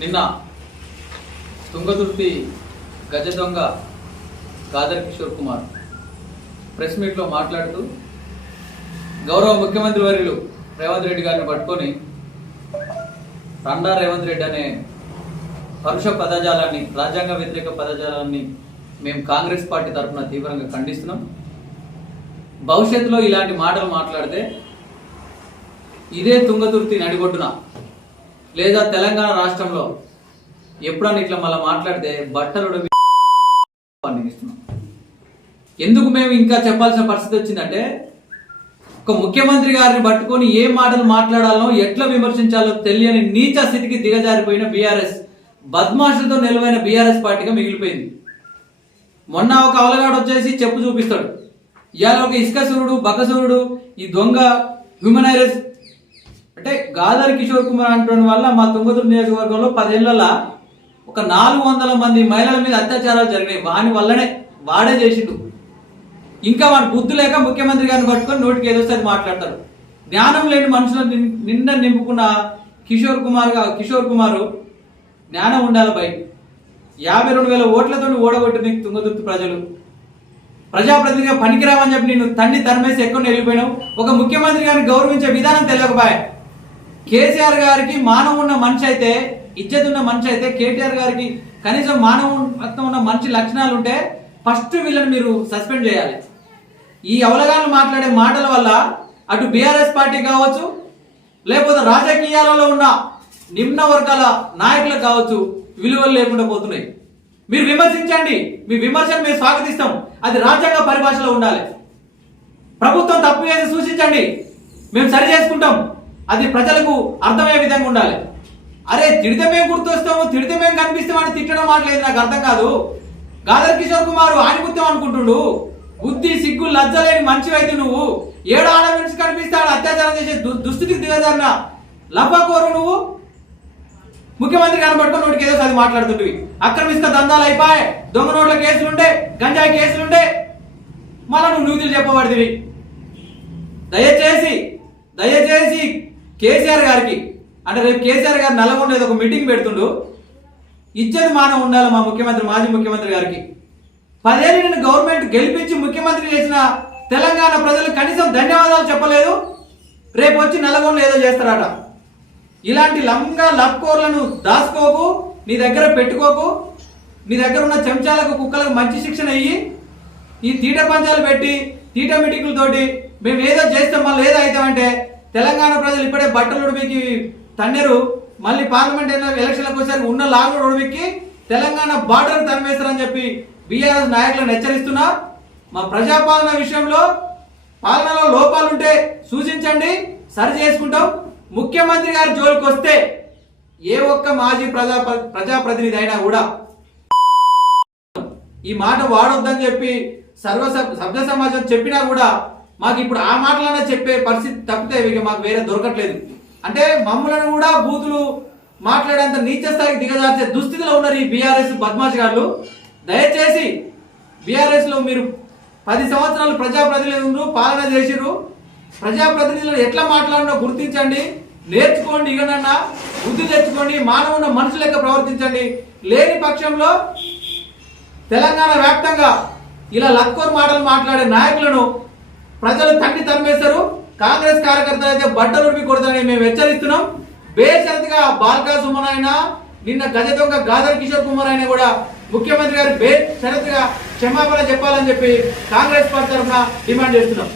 నిన్న తుంగతుర్తి గజ దొంగ గాదర్ కిషోర్ కుమార్ ప్రెస్ మీట్లో మాట్లాడుతూ గౌరవ ముఖ్యమంత్రి వర్యులు రేవంత్ రెడ్డి గారిని పట్టుకొని రండా రేవంత్ రెడ్డి అనే పరుష పదజాలాన్ని రాజ్యాంగ వ్యతిరేక పదజాలాన్ని మేము కాంగ్రెస్ పార్టీ తరఫున తీవ్రంగా ఖండిస్తున్నాం. భవిష్యత్తులో ఇలాంటి మాటలు మాట్లాడితే ఇదే తుంగతుర్తి నడిగొడ్డున లేదా తెలంగాణ రాష్ట్రంలో ఎప్పుడన్నా ఇట్లా మళ్ళీ మాట్లాడితే బట్టలు పండిస్తున్నాం. ఎందుకు మేము ఇంకా చెప్పాల్సిన పరిస్థితి వచ్చిందంటే ఒక ముఖ్యమంత్రి గారిని పట్టుకొని ఏ మాటలు మాట్లాడాలో ఎట్లా విమర్శించాలో తెలియని నీచ స్థితికి దిగజారిపోయిన బీఆర్ఎస్ బద్మాషులతో నిలువైన బీఆర్ఎస్ పార్టీగా మిగిలిపోయింది. మొన్న ఒక అవలగాడు వచ్చేసి చెప్పు చూపిస్తాడు. ఇవాళ ఒక ఇసుకసురుడు బకసురుడు ఈ దొంగ హ్యూమనైరస్ అంటే గాదర్ కిషోర్ కుమార్ అంటున్న వల్ల మా తుంగతుర్తి నియోజకవర్గంలో పదేళ్ళలో ఒక నాలుగు వందల మంది మహిళల మీద అత్యాచారాలు జరిగినాయి. వాని వల్లనే వాడే చేసిండు. ఇంకా వాడు బుద్ధి లేక ముఖ్యమంత్రి గారిని పట్టుకొని నోటికి ఏదోసారి మాట్లాడతారు. జ్ఞానం లేని మనుషులను నిన్- నిండా నింపుకున్న కిషోర్ కుమార్ కిషోర్ కుమారు జ్ఞానం ఉండాలి బయట యాభై రెండు వేల ఓట్లతో ఓడగొట్టి నీకు తుంగతుర్తి ప్రజలు. ప్రజాప్రతినిధిగా పనికిరావని చెప్పి నేను తండ్రి తరమేసి ఎక్కువ వెళ్ళిపోయినావు ఒక ముఖ్యమంత్రి గారిని గౌరవించే విధానం తెలియకపోయా? కేసీఆర్ గారికి మానవ ఉన్న మనిషి అయితే ఇజ్జత్ ఉన్న మనిషి అయితే కేటీఆర్ గారికి కనీసం మానవత్వం ఉన్న మంచి లక్షణాలు ఉంటే ఫస్ట్ వీళ్ళని మీరు సస్పెండ్ చేయాలి. ఈ అవలగాలు మాట్లాడే మాటల వల్ల అటు బీఆర్ఎస్ పార్టీ కావచ్చు లేకపోతే రాజకీయాలలో ఉన్న నిమ్న వర్గాల నాయకులకు కావచ్చు విలువలు లేకుండా పోతున్నాయి. మీరు విమర్శించండి. మీ విమర్శను మేము స్వాగతిస్తాం. అది రాజ్యాంగ పరిభాషలో ఉండాలి. ప్రభుత్వం తప్పు చేసి సూచించండి. మేము సరి చేసుకుంటాం. అది ప్రజలకు అర్థమయ్యే విధంగా ఉండాలి. అరే తిడితే మేము గుర్తొస్తాము తిడితే మేము కనిపిస్తామని తిట్టడం మాట్లేదు నాకు అర్థం కాదు. గాదర్ కిషోర్ కుమార్ ఆడిపుత్యం అనుకుంటుండు. బుద్ధి సిగ్గు లజ్జలేని మంచివైతే నువ్వు ఏడు ఆడ మనిషి కనిపిస్తాడు అత్యాచారం చేసే దు- దుస్థితికి దిగజారిన లబ్బకోరు నువ్వు? ముఖ్యమంత్రి కనబడుకుని పట్టుకొని నోటికి ఏదో అది మాట్లాడుతుంటివి. అక్రమిస్త దందాలు అయిపోయాయి. దొంగ నోట్ల కేసులుండే గంజాయి కేసులుండే మళ్ళా నువ్వు నూతులు చెప్పబడితివి. దయచేసి దయచేసి కేసీఆర్ గారికి అంటే రేపు కేసీఆర్ గారు నల్లగొండ ఒక మీటింగ్ పెడుతుండు. ఇచ్చేది మానవ ఉండాలి మా ముఖ్యమంత్రి మాజీ ముఖ్యమంత్రి గారికి. పదేళ్ళని గవర్నమెంట్ గెలిపించి ముఖ్యమంత్రి చేసిన తెలంగాణ ప్రజలు కనీసం ధన్యవాదాలు చెప్పలేదు. రేపు వచ్చి నల్లగొండ ఏదో చేస్తారట. ఇలాంటి లంగా లప్కోర్లను దాచుకోకు నీ దగ్గర పెట్టుకోకు. నీ దగ్గర ఉన్న చెంచాలకు కుక్కలకు మంచి శిక్షణ ఇయ్యి. ఈ తీట పంచాలు పెట్టి తీట మిటికలతోటి మేము ఏదో చేస్తాం మళ్ళీ ఏదో అవుతామంటే తెలంగాణ ప్రజలు ఇప్పుడే బట్టలు ఉడిపికి తన్నెరు. మళ్ళీ పార్లమెంట్ ఎలక్షన్లకు వచ్చేసరికి ఉన్న లాగులు ఉడిపికి తెలంగాణ బార్డర్ తరిమేస్తారని చెప్పి బీఆర్ఎస్ నాయకులను హెచ్చరిస్తున్నా. మా ప్రజాపాలన విషయంలో పాలనలో లోపాలుంటే సూచించండి సరి చేసుకుంటాం. ముఖ్యమంత్రి గారి జోలికి వస్తే ఏ ఒక్క మాజీ ప్రజా ప్రజాప్రతినిధి అయినా కూడా ఈ మాట వాడొద్దని చెప్పి సర్వ సభ్య సమాజం చెప్పినా కూడా మాకు ఇప్పుడు ఆ మాటలనే చెప్పే పరిస్థితి తప్పితే ఇక మాకు వేరే దొరకట్లేదు. అంటే మమ్మలను కూడా బూతులు మాట్లాడేంత నీచ స్థాయికి దిగజార్చే దుస్థితిలో ఉన్నారు ఈ బీఆర్ఎస్ బద్మాష్ గారు దయచేసి బీఆర్ఎస్లో మీరు పది సంవత్సరాలు ప్రజాప్రతినిధులు పాలన చేసిరు ప్రజాప్రతినిధులు ఎట్లా మాట్లాడినో గుర్తించండి. నేర్చుకోండి ఇకనన్నా బుద్ధి తెచ్చుకోండి. మానవున్న మనుషుల లెక్క ప్రవర్తించండి. లేని పక్షంలో తెలంగాణ వ్యాప్తంగా ఇలా లక్కోర్ మాటలు మాట్లాడే నాయకులను ప్రజలు తండ్రి తరిమేస్తారు కాంగ్రెస్ కార్యకర్తలు అయితే బట్టలు ఉడిపి కొడతారని మేము హెచ్చరిస్తున్నాం. బేషరతుగా బాల్కా సుమన్ అయినా నిన్న గజ దొంగ గాదర్ కిషోర్ కుమార్ అయినా కూడా ముఖ్యమంత్రి గారు బేషరతుగా క్షమాపణ చెప్పాలని చెప్పి కాంగ్రెస్ పార్టీ తరఫున డిమాండ్ చేస్తున్నాం.